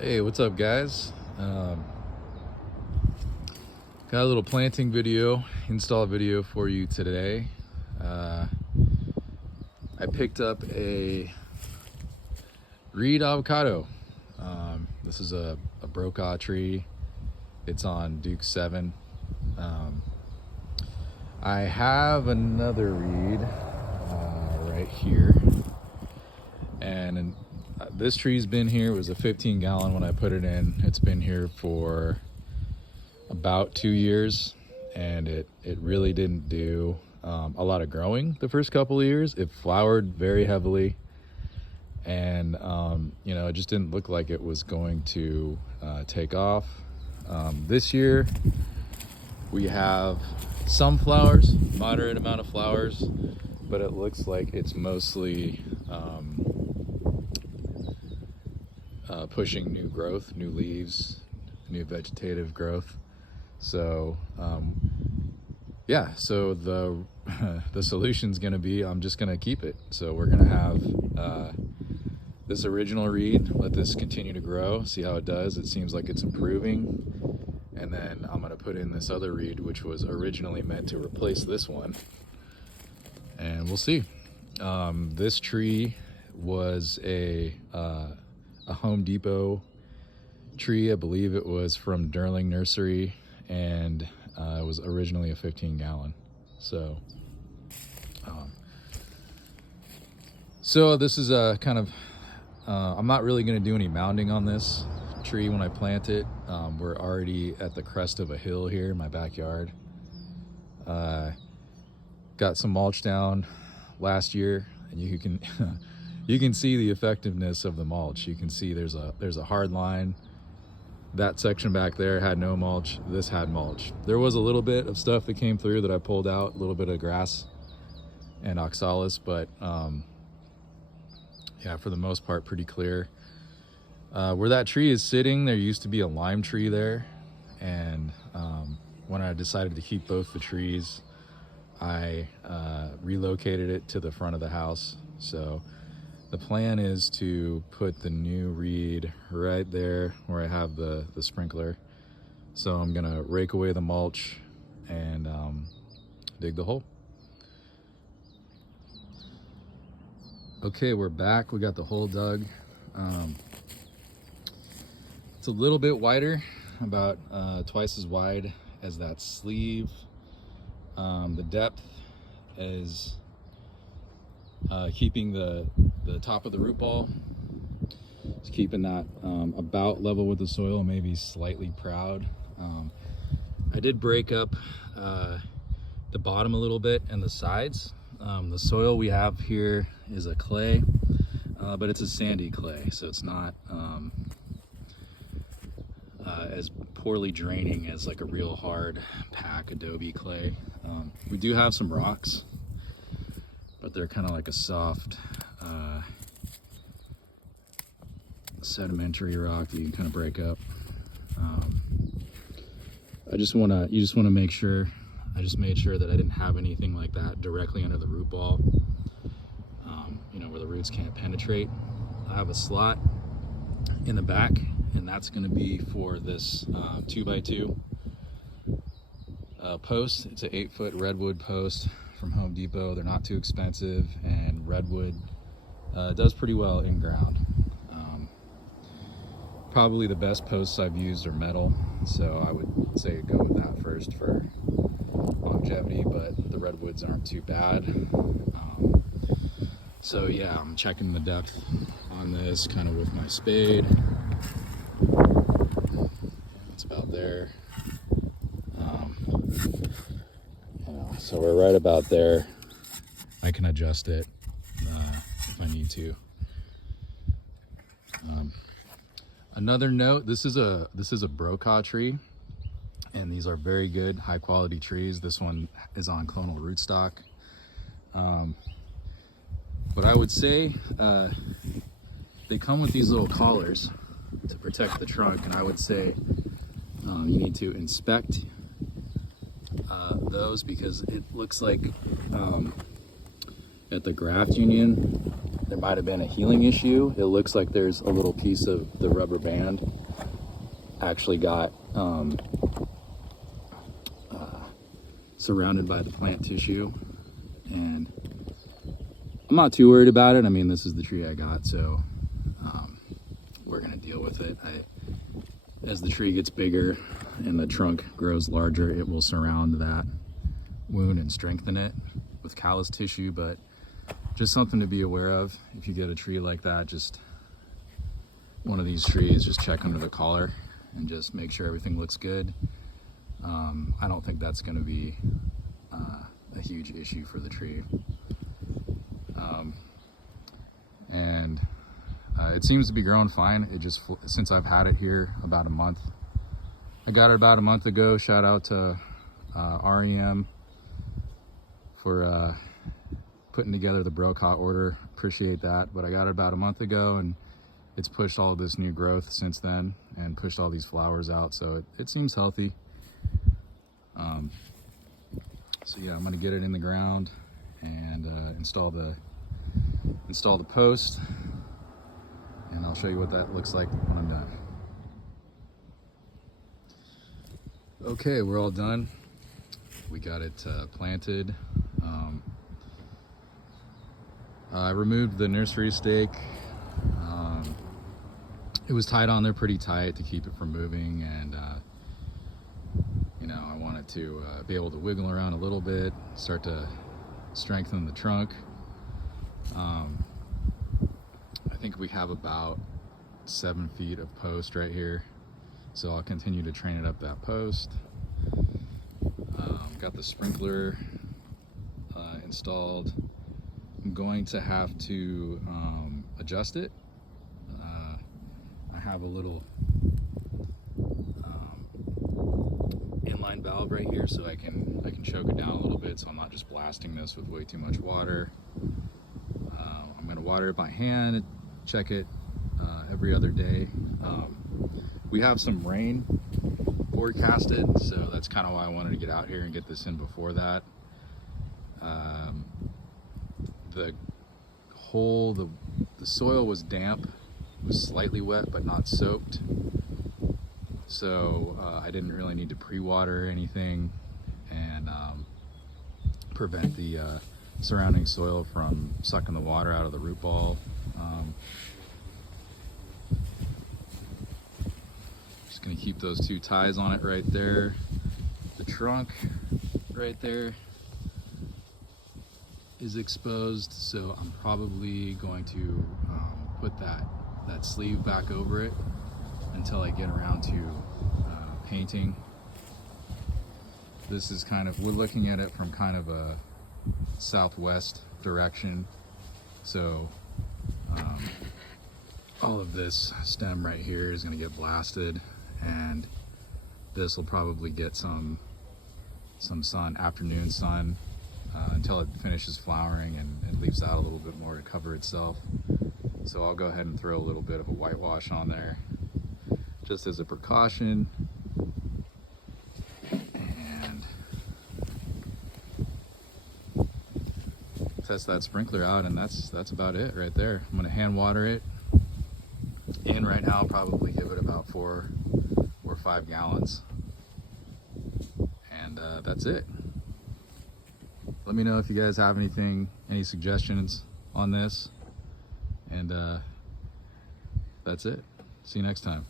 Hey, what's up, guys? Got a little planting video, install video for you today. I picked up a reed avocado. This is a Brokaw tree. It's on Duke 7. I have another reed right here, and this tree's been here. It was a 15-gallon when I put it in. It's been here for about 2 years, and it really didn't do a lot of growing the first couple of years. It flowered very heavily, and it just didn't look like it was going to take off. This year we have some flowers, moderate amount of flowers, but it looks like it's mostly pushing new growth, new leaves, new vegetative growth. So so the solution's gonna be, I'm just gonna keep it. So we're gonna have this original reed, let this continue to grow, see how it does. It seems like it's improving. And then I'm gonna put in this other reed, which was originally meant to replace this one. And we'll see. This tree was a Home Depot tree. I believe it was from Durling Nursery, and it was originally a 15-gallon. So this is a kind of, I'm not really gonna do any mounding on this tree when I plant it. We're already at the crest of a hill here in my backyard. Got some mulch down last year, and you can you can see the effectiveness of the mulch. You can see there's a hard line. That section back there had no mulch. This had mulch. There was a little bit of stuff that came through that I pulled out, a little bit of grass and oxalis, but yeah, for the most part, pretty clear. Where that tree is sitting, there used to be a lime tree there, and when I decided to keep both the trees, I relocated it to the front of the house. So the plan is to put the new reed right there where I have the sprinkler. So I'm gonna rake away the mulch and dig the hole. Okay, we're back. We got the hole dug. It's a little bit wider, about twice as wide as that sleeve. The depth is keeping the top of the root ball. It's keeping that about level with the soil, maybe slightly proud. I did break up the bottom a little bit and the sides. The soil we have here is a clay, but it's a sandy clay, so it's not as poorly draining as like a real hard pack adobe clay. We do have some rocks, but they're kind of like a soft sedimentary rock that you can kind of break up. You just want to make sure. I just made sure that I didn't have anything like that directly under the root ball, where the roots can't penetrate. I have a slot in the back, and that's going to be for this 2x2 post. It's an 8-foot redwood post from Home Depot. They're not too expensive, and redwood does pretty well in ground. Probably the best posts I've used are metal, so I would say go with that first for longevity, but the redwoods aren't too bad. So yeah, I'm checking the depth on this kind of with my spade. It's about there. So we're right about there. I can adjust it if I need to. Another note: this is a Brokaw tree, and these are very good, high quality trees. This one is on clonal rootstock. But I would say they come with these little collars to protect the trunk, and I would say you need to inspect those, because it looks like at the graft union there might have been a healing issue. It looks like there's a little piece of the rubber band actually got surrounded by the plant tissue, and I'm not too worried about it. I mean, this is the tree I got, so we're gonna deal with it. As the tree gets bigger and the trunk grows larger, it will surround that wound and strengthen it with callus tissue, but just something to be aware of. If you get a tree like that, just one of these trees, just check under the collar and just make sure everything looks good. I don't think that's going to be a huge issue for the tree. And it seems to be growing fine. It just, since I've had it here about a month, I got it about a month ago. Shout out to REM for putting together the Brokaw order. Appreciate that. But I got it about a month ago, and it's pushed all this new growth since then and pushed all these flowers out. So it seems healthy. So yeah, I'm gonna get it in the ground and install the post, and I'll show you what that looks like when I'm done. Okay, we're all done. We got it planted. I removed the nursery stake. It was tied on there pretty tight to keep it from moving, and you know, I wanted to be able to wiggle around a little bit, start to strengthen the trunk. I think we have about 7 feet of post right here, so I'll continue to train it up that post. Got the sprinkler installed. I'm going to have to adjust it. I have a little inline valve right here, so I can choke it down a little bit, so I'm not just blasting this with way too much water. I'm going to water it by hand, check it every other day. We have some rain forecasted, so that's kind of why I wanted to get out here and get this in before that. The soil was damp, it was slightly wet but not soaked, so I didn't really need to pre-water or anything, and prevent the surrounding soil from sucking the water out of the root ball. Just gonna keep those 2 ties on it right there. The trunk right there is exposed, so I'm probably going to put that sleeve back over it until I get around to painting. This is kind of, we're looking at it from kind of a southwest direction, so all of this stem right here is going to get blasted, and this will probably get some sun, afternoon sun, until it finishes flowering and it leaves out a little bit more to cover itself. So I'll go ahead and throw a little bit of a whitewash on there just as a precaution, and test that sprinkler out, and that's about it right there. I'm going to hand water it in right now. I'll probably give it about 4 or 5 gallons, and that's it. Let me know if you guys have any suggestions on this, and that's it. See you next time.